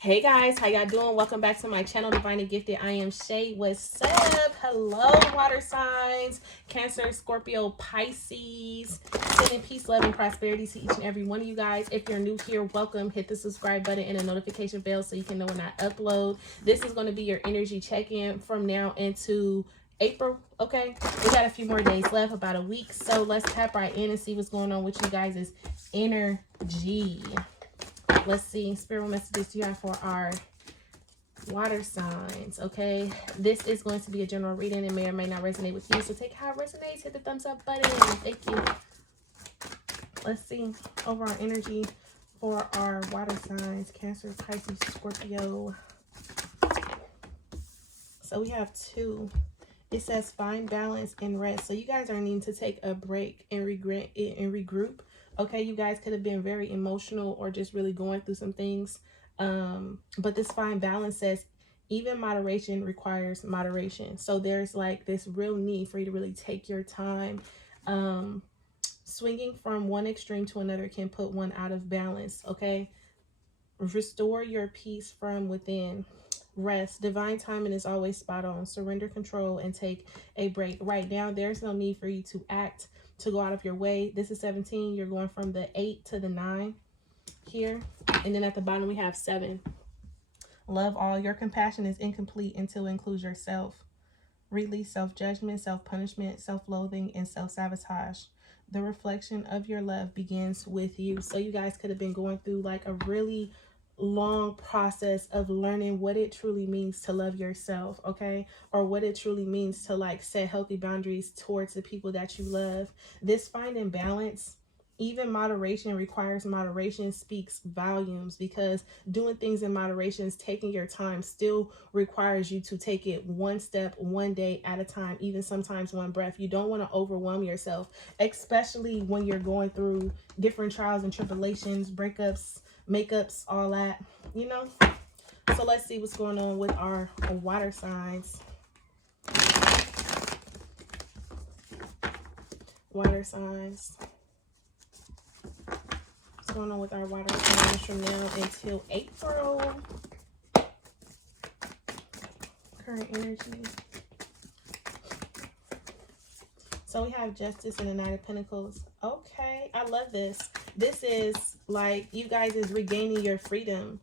Hey guys, how y'all doing? Welcome back to my channel, Divine and Gifted. I am Shay. What's up? Hello, water signs, Cancer, Scorpio, Pisces. Sending peace, love, and prosperity to each and every one of you guys. If you're new here, welcome. Hit the subscribe button and the notification bell so you can know when I upload. This is going to be your energy check-in from now into April. Okay, we got a few more days left, about a week. So let's tap right in and see what's going on with you guys' energy. Let's see, spirit messages you have for our water signs. Okay, this is going to be a general reading. It may or may not resonate with you, so take how it resonates. Hit the thumbs up button. Thank you. Let's see overall energy for our water signs: Cancer, Pisces, Scorpio. So we have two. It says find balance and rest. So you guys are needing to take a break and regroup. Okay, you guys could have been very emotional or just really going through some things. But this fine balance says even moderation requires moderation. So there's like this real need for you to really take your time. Swinging from one extreme to another can put one out of balance. Okay, restore your peace from within. Rest. Divine timing is always spot on. Surrender control and take a break. Right now, there's no need for you to act, to go out of your way. This is 17. You're going from the 8 to the 9 here. And then at the bottom, we have 7. Love all. Your compassion is incomplete until it includes yourself. Release self-judgment, self-punishment, self-loathing, and self-sabotage. The reflection of your love begins with you. So you guys could have been going through like a really long process of learning what it truly means to love yourself, okay? Or what it truly means to like set healthy boundaries towards the people that you love. This finding balance, even moderation requires moderation, speaks volumes, because doing things in moderation, taking your time, still requires you to take it one step, one day at a time, even sometimes one breath. You don't want to overwhelm yourself, especially when you're going through different trials and tribulations, breakups, makeups, all that, you know. So let's see what's going on with our water signs. Water signs. What's going on with our water signs from now until April? Current energy. So we have Justice and the Knight of Pentacles. Okay, I love this. This is like you guys is regaining your freedom.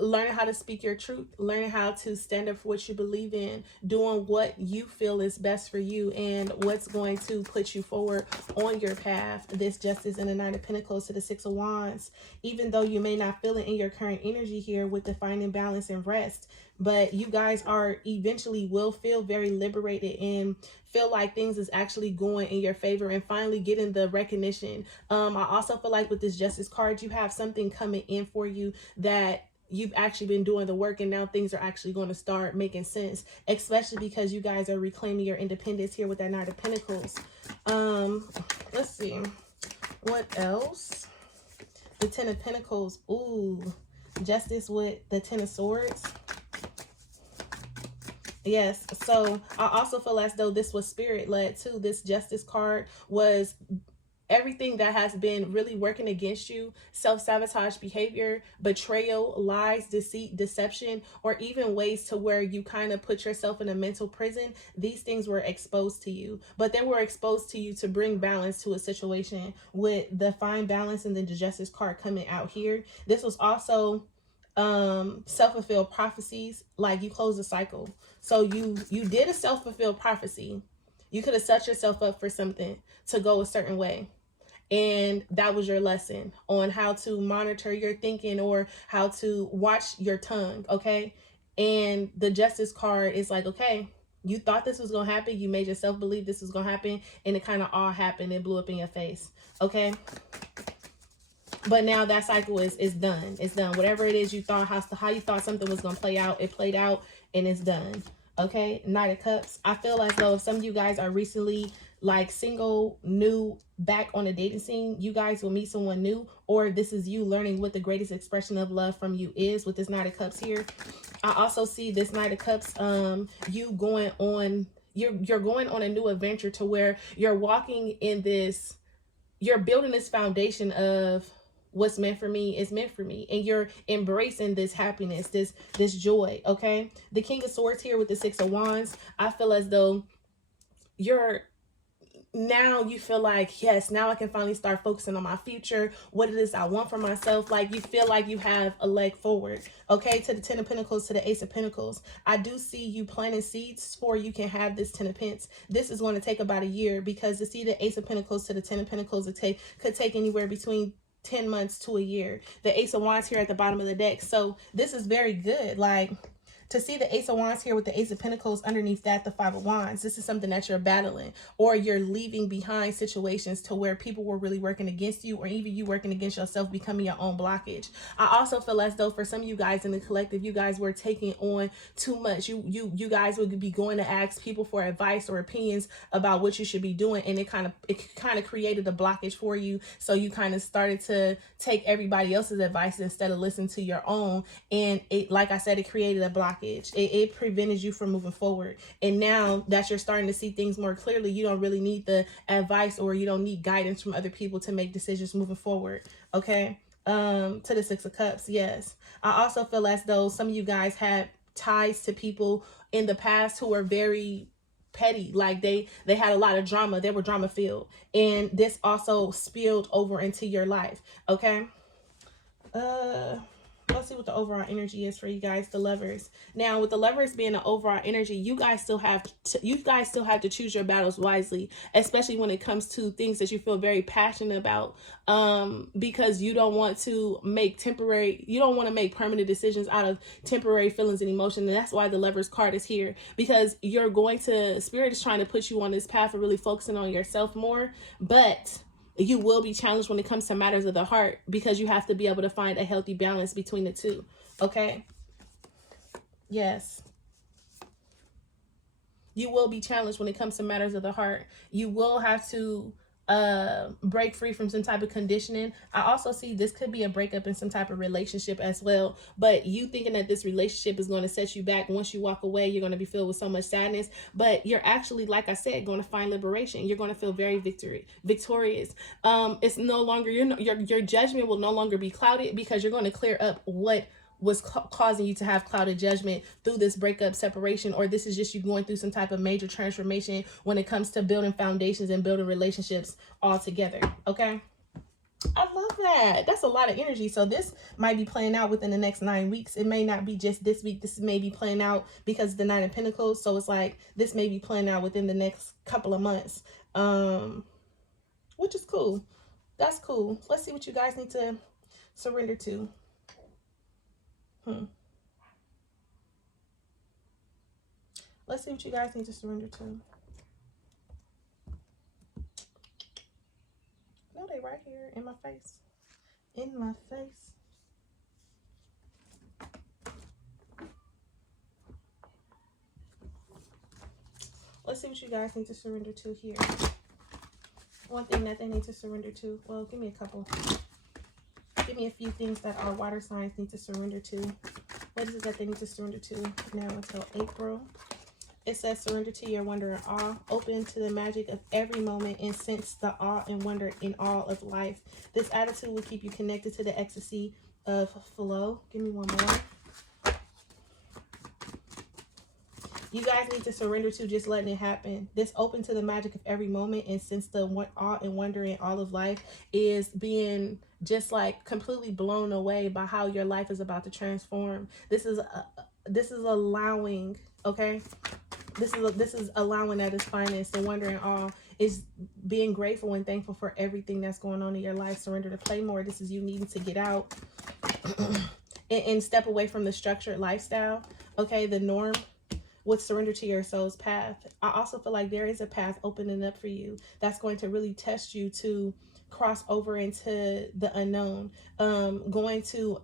Learning how to speak your truth, learning how to stand up for what you believe in, doing what you feel is best for you and what's going to put you forward on your path. This Justice and the Knight of Pentacles to the Six of Wands. Even though you may not feel it in your current energy here with the finding balance and rest, but you guys are eventually will feel very liberated and feel like things is actually going in your favor and finally getting the recognition. I also feel like with this Justice card, you have something coming in for you that you've actually been doing the work, and now things are actually going to start making sense, especially because you guys are reclaiming your independence here with that Knight of Pentacles. Let's see what else. The Ten of Pentacles. Ooh, Justice with the Ten of Swords. Yes, so I also feel as though this was spirit led too. This Justice card was everything that has been really working against you: self-sabotage behavior, betrayal, lies, deceit, deception, or even ways to where you kind of put yourself in a mental prison. These things were exposed to you, but they were exposed to you to bring balance to a situation, with the fine balance and the Justice card coming out here. This was also self-fulfilled prophecies, like you close the cycle. So you did a self-fulfilled prophecy. You could have set yourself up for something to go a certain way, and that was your lesson on how to monitor your thinking or how to watch your tongue. Okay, and the Justice card is like, okay, you thought this was gonna happen, you made yourself believe this was gonna happen, and it kind of all happened. It blew up in your face. Okay, but now that cycle is done. It's done. Whatever it is you thought, how you thought something was going to play out, it played out and it's done. Okay, Knight of Cups. I feel as though if some of you guys are recently like single, new, back on the dating scene, you guys will meet someone new, or this is you learning what the greatest expression of love from you is with this Knight of Cups here. I also see this Knight of Cups, you going on, you're going on a new adventure to where you're walking in this, you're building this foundation of what's meant for me is meant for me, and you're embracing this happiness, this joy. Okay, the King of Swords here with the Six of Wands, I feel as though you're now you feel like, yes, now I can finally start focusing on my future, what it is I want for myself. Like, you feel like you have a leg forward. Okay, to the Ten of Pentacles, to the Ace of Pentacles, I do see you planting seeds for you can have this Ten of Pence. This is going to take about a year, because to see the Ace of Pentacles to the Ten of Pentacles, could take anywhere between 10 months to a year. The Ace of Wands here at the bottom of the deck, so this is very good. Like, to see the Ace of Wands here with the Ace of Pentacles underneath that, the Five of Wands, this is something that you're battling, or you're leaving behind situations to where people were really working against you, or even you working against yourself, becoming your own blockage. I also feel as though for some of you guys in the collective, you guys were taking on too much. You guys would be going to ask people for advice or opinions about what you should be doing, and it kind of created a blockage for you. So you kind of started to take everybody else's advice instead of listening to your own, and it, like I said, it created a blockage. It prevented you from moving forward. And now that you're starting to see things more clearly, you don't really need the advice, or you don't need guidance from other people to make decisions moving forward. Okay. To the Six of Cups. Yes. I also feel as though some of you guys had ties to people in the past who were very petty. Like they had a lot of drama. They were drama filled. And this also spilled over into your life. Okay. Let's see what the overall energy is for you guys, the Lovers. Now, with the Lovers being the overall energy, you guys still have to choose your battles wisely, especially when it comes to things that you feel very passionate about, because you don't want to make permanent decisions out of temporary feelings and emotion. And that's why the Lovers card is here, because Spirit is trying to put you on this path of really focusing on yourself more, but you will be challenged when it comes to matters of the heart, because you have to be able to find a healthy balance between the two. Okay. Yes. You will be challenged when it comes to matters of the heart. You will have to break free from some type of conditioning. I also see this could be a breakup in some type of relationship as well, but you thinking that this relationship is going to set you back. Once you walk away, you're going to be filled with so much sadness, but you're actually, like I said, going to find liberation. You're going to feel very victorious. It's no longer, your judgment will no longer be clouded, because you're going to clear up what was causing you to have clouded judgment through this breakup, separation, or this is just you going through some type of major transformation when it comes to building foundations and building relationships all together. Okay. I love that. That's a lot of energy. So this might be playing out within the next 9 weeks. It may not be just this week. This may be playing out because of the Nine of Pentacles. So it's like, this may be playing out within the next couple of months, which is cool. That's cool. Let's see what you guys need to surrender to. Let's see what you guys need to surrender to. No, they right here in my face. In my face. Let's see what you guys need to surrender to here. One thing that they need to surrender to. Well, give me a couple. Give me a few things that our water signs need to surrender to. What is it that they need to surrender to now until April? It says, surrender to your wonder and awe. Open to the magic of every moment and sense the awe and wonder in all of life. This attitude will keep you connected to the ecstasy of flow. Give me one more. You guys need to surrender to just letting it happen. This open to the magic of every moment and sense the awe and wonder in all of life is being just like completely blown away by how your life is about to transform. This is allowing, okay? This is allowing at its finest. The wonder and awe is being grateful and thankful for everything that's going on in your life. Surrender to play more. This is you needing to get out and step away from the structured lifestyle. Okay, the norm. With surrender to your soul's path. I also feel like there is a path opening up for you that's going to really test you to cross over into the unknown, going to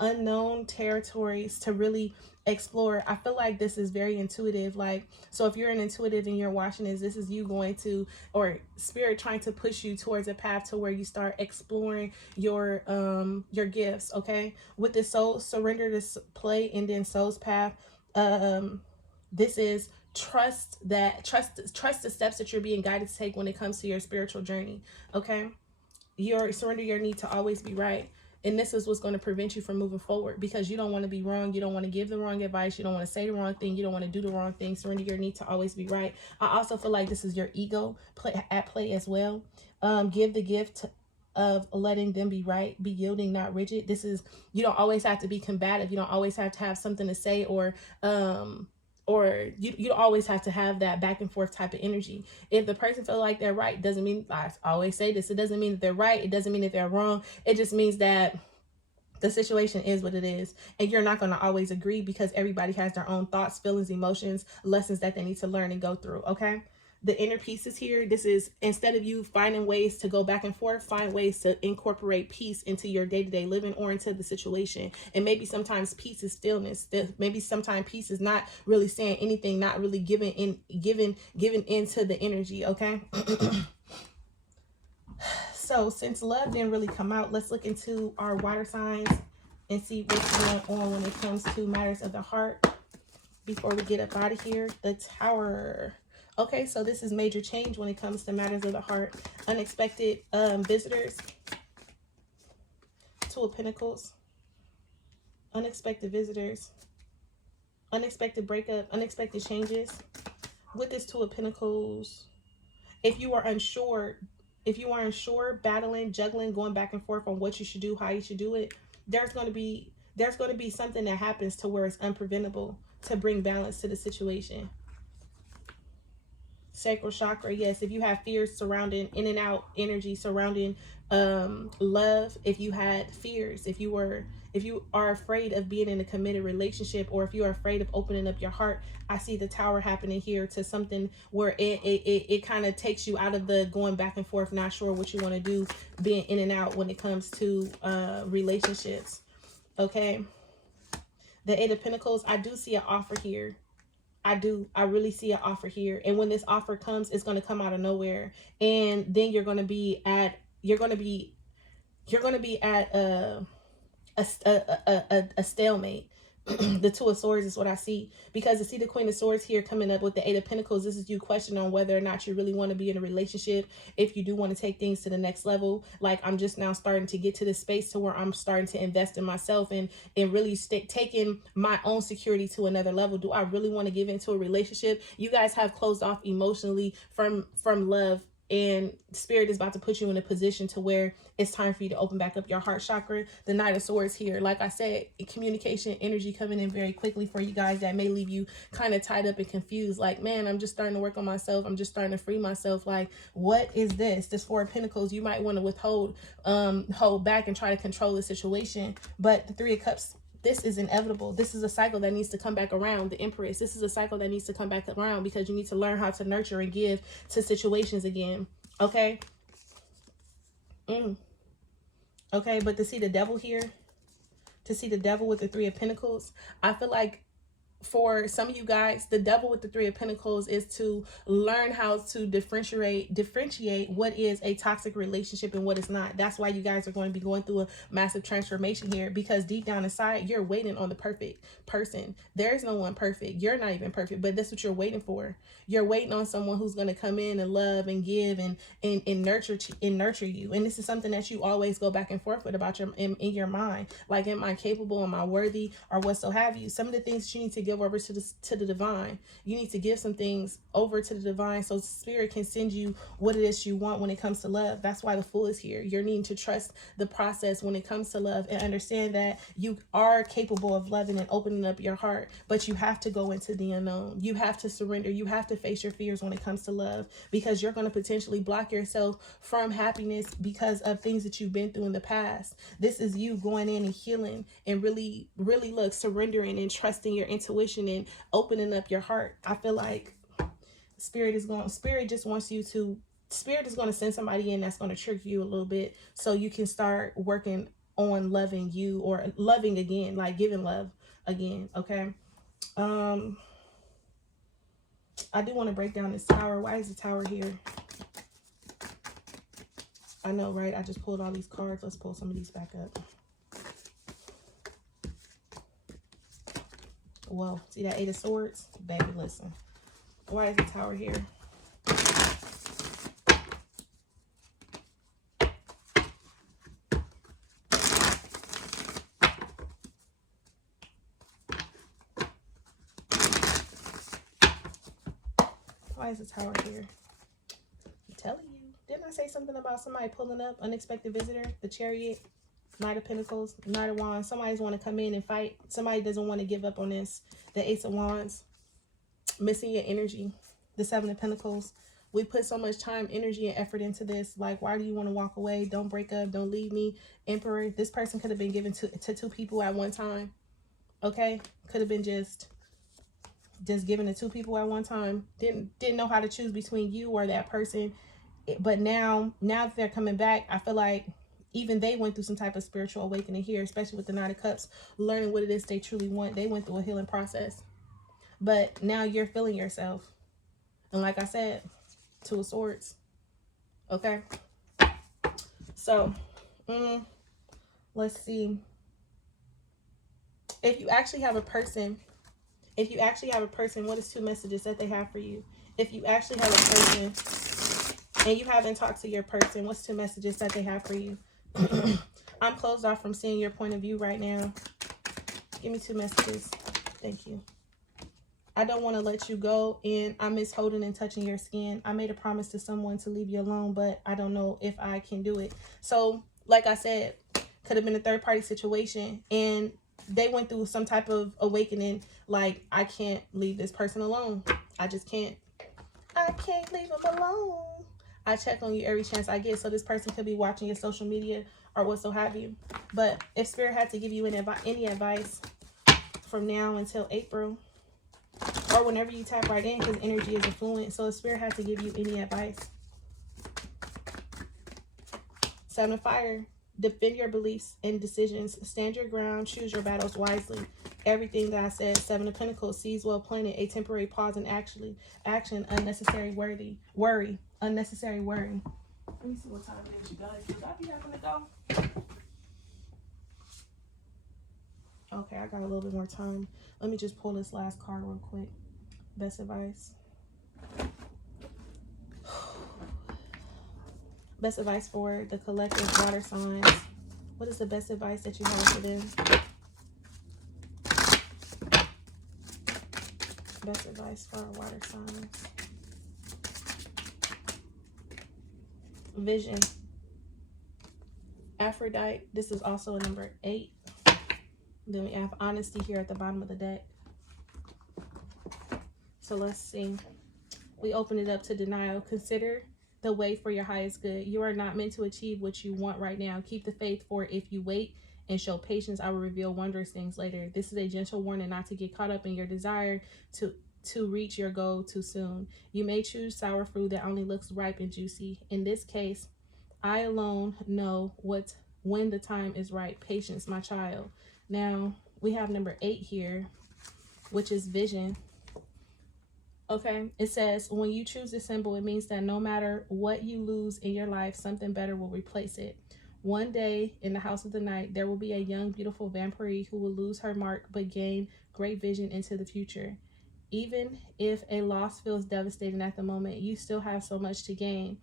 unknown territories to really explore. I feel like this is very intuitive. Like, so if you're an intuitive and you're watching this is you going to, or spirit trying to push you towards a path to where you start exploring your gifts. Okay, with this soul surrender to play and then soul's path. This is trust the steps that you're being guided to take when it comes to your spiritual journey. Okay. surrender your need to always be right. And this is what's going to prevent you from moving forward, because you don't want to be wrong. You don't want to give the wrong advice. You don't want to say the wrong thing. You don't want to do the wrong thing. Surrender your need to always be right. I also feel like this is your ego at play as well. Give the gift of letting them be right. Be yielding, not rigid. This is, you don't always have to be combative. You don't always have to have something to say, or you don't always have to have that back and forth type of energy. If the person feels like they're right, doesn't mean, I always say this, it doesn't mean that they're right. It doesn't mean that they're wrong. It just means that the situation is what it is, and you're not going to always agree, because everybody has their own thoughts, feelings, emotions, lessons that they need to learn and go through. Okay. The inner pieces here, this is, instead of you finding ways to go back and forth, find ways to incorporate peace into your day-to-day living or into the situation. And maybe sometimes peace is stillness. Maybe sometimes peace is not really saying anything, not really giving into the energy. Okay. So since love didn't really come out, let's look into our water signs and see what's going on when it comes to matters of the heart before we get up out of here. The Tower. Okay, so this is major change when it comes to matters of the heart. Unexpected visitors. Two of Pentacles. Unexpected visitors. Unexpected breakup. Unexpected changes. With this Two of Pentacles, if you are unsure, battling, juggling, going back and forth on what you should do, how you should do it, there's going to be something that happens to where it's unpreventable to bring balance to the situation. Sacral chakra, yes. If you have fears surrounding in and out energy surrounding love, if you had fears, if you are afraid of being in a committed relationship, or if you are afraid of opening up your heart, I see the Tower happening here to something where it kind of takes you out of the going back and forth, not sure what you want to do, being in and out when it comes to relationships. Okay. The Eight of Pentacles, I do see an offer here. I really see an offer here. And when this offer comes, it's going to come out of nowhere. And then you're going to be at a stalemate. The Two of Swords is what I see, because I see the Queen of Swords here coming up with the Eight of Pentacles. This is you questioning on whether or not you really want to be in a relationship, if you do want to take things to the next level. Like, I'm just now starting to get to this space to where I'm starting to invest in myself and really taking my own security to another level. Do I really want to give into a relationship? You guys have closed off emotionally from love, and Spirit is about to put you in a position to where it's time for you to open back up your heart chakra. The Knight of Swords here, like I said, communication energy coming in very quickly for you guys that may leave you kind of tied up and confused. Like, man, I'm just starting to work on myself. I'm just starting to free myself. Like, what is this? This Four of Pentacles, you might want to hold back and try to control the situation. But the Three of Cups, this is inevitable. This is a cycle that needs to come back around. The Empress, this is a cycle that needs to come back around, because you need to learn how to nurture and give to situations again. Okay. Okay, but to see the Devil here, to see the Devil with the Three of Pentacles, I feel like for some of you guys, the Devil with the Three of Pentacles is to learn how to differentiate what is a toxic relationship and what is not. That's why you guys are going to be going through a massive transformation here, because deep down inside, you're waiting on the perfect person. There is no one perfect. You're not even perfect, but that's what you're waiting for. You're waiting on someone who's going to come in and love and give and nurture you. And this is something that you always go back and forth with about in your mind. Like, am I capable? Am I worthy? Or what so have you? Some of the things that you need to give over to the divine. You need to give some things over to the divine so Spirit can send you what it is you want when it comes to love. That's why the Fool is here. You're needing to trust the process when it comes to love and understand that you are capable of loving and opening up your heart, but you have to go into the unknown. You have to surrender. You have to face your fears when it comes to love, because you're going to potentially block yourself from happiness because of things that you've been through in the past. This is you going in and healing and really surrendering and trusting your intuition and opening up your heart. I feel like Spirit is going to send somebody in that's going to trick you a little bit so you can start working on loving you, or loving again, like giving love again. Okay. I do want to break down this Tower. Why is the Tower here? I know, right? I just pulled all these cards. Let's pull some of these back up. Whoa, see that Eight of Swords? Baby, listen. Why is the Tower here? Why is the Tower here? I'm telling you. Didn't I say something about somebody pulling up? Unexpected visitor, the Chariot, Knight of Pentacles, Knight of Wands. Somebody's want to come in and fight. Somebody doesn't want to give up on this. The Ace of Wands. Missing your energy. The Seven of Pentacles. We put so much time, energy, and effort into this. Like, why do you want to walk away? Don't break up. Don't leave me. Emperor. This person could have been given to two people at one time. Okay? Could have been just given to two people at one time. Didn't know how to choose between you or that person. But now that they're coming back, I feel like even they went through some type of spiritual awakening here, especially with the Nine of Cups, learning what it is they truly want. They went through a healing process. But now you're feeling yourself. And like I said, Two of Swords. Okay? So, let's see. If you actually have a person, what is two messages that they have for you? If you actually have a person and you haven't talked to your person, what's two messages that they have for you? I'm closed off from seeing your point of view right now. Give me two messages. Thank you. I don't want to let you go, and I miss holding and touching your skin. I made a promise to someone to leave you alone, but I don't know if I can do it. So, like I said, could have been a third-party situation, and they went through some type of awakening, like, I can't leave this person alone. I just can't. I can't leave them alone. I check on you every chance I get, so this person could be watching your social media or what so have you. But if Spirit had to give you any advice from now until April, or whenever you tap right in, because energy is influence, so if Spirit had to give you any advice. Seven of Fire. Defend your beliefs and decisions. Stand your ground. Choose your battles wisely. Everything that I said. Seven of Pentacles. Seeds well planted. A temporary pause in action. Unnecessary worry. Unnecessary worry. Let me see what time it is, you guys. Would I be having to go? Okay, I got a little bit more time. Let me just pull this last card real quick. Best advice. Best advice for the collective water signs. What is the best advice that you have for them? Best advice for our water signs. Vision. Aphrodite. This is also a number 8. Then we have honesty here at the bottom of the deck. So let's see. We open it up to denial. Consider the way for your highest good. You are not meant to achieve what you want right now. Keep the faith, for if you wait and show patience, I will reveal wondrous things later. This is a gentle warning not to get caught up in your desire to reach your goal too soon. You may choose sour fruit that only looks ripe and juicy. In this case, I alone know when the time is right. Patience, my child. Now, we have number 8 here, which is vision. Okay, it says, when you choose this symbol, it means that no matter what you lose in your life, something better will replace it. One day, in the house of the night, there will be a young, beautiful vampire who will lose her mark, but gain great vision into the future. Even if a loss feels devastating at the moment, you still have so much to gain.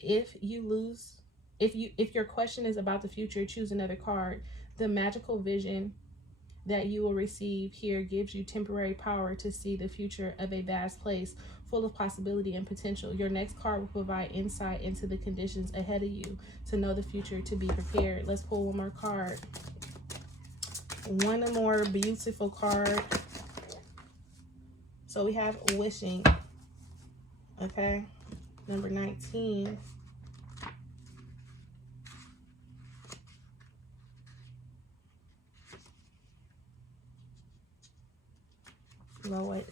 If your question is about the future, choose another card. The magical vision that you will receive here gives you temporary power to see the future of a vast place full of possibility and potential. Your next card will provide insight into the conditions ahead of you to know the future, to be prepared. Let's pull one more card. One more beautiful card. So we have wishing. Okay. Number 19. Lord.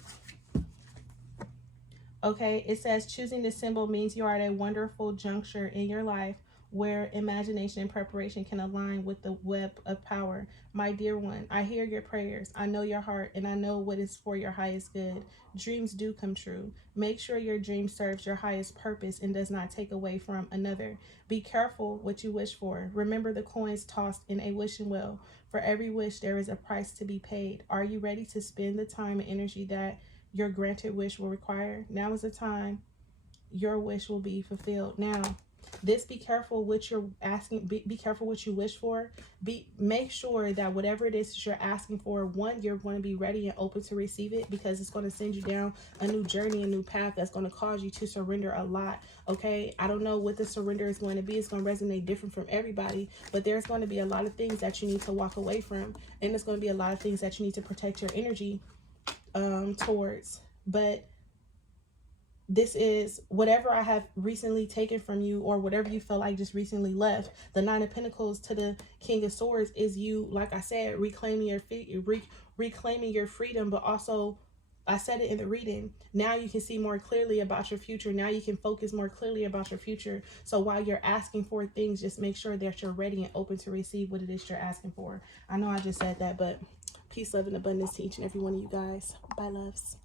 Okay, it says choosing this symbol means you are at a wonderful juncture in your life where imagination and preparation can align with the web of power. My dear one, I hear your prayers. I know your heart, and I know what is for your highest good. Dreams do come true. Make sure your dream serves your highest purpose and does not take away from another. Be careful what you wish for. Remember the coins tossed in a wishing well. For every wish, there is a price to be paid. Are you ready to spend the time and energy that your granted wish will require? Now is the time your wish will be fulfilled. Now, This, be careful what you're asking, be careful what you wish for. Make sure that whatever it is that you're asking for, one, you're going to be ready and open to receive it, because it's going to send you down a new journey, a new path that's going to cause you to surrender a lot. Okay, I don't know what the surrender is going to be. It's going to resonate different from everybody, but there's going to be a lot of things that you need to walk away from, and there's going to be a lot of things that you need to protect your energy towards. But this is whatever I have recently taken from you, or whatever you felt like just recently left. The Nine of Pentacles to the King of Swords is you, like I said, reclaiming your freedom, but also, I said it in the reading, now you can see more clearly about your future. Now you can focus more clearly about your future. So while you're asking for things, just make sure that you're ready and open to receive what it is you're asking for. I know I just said that, but peace, love, and abundance to each and every one of you guys. Bye, loves.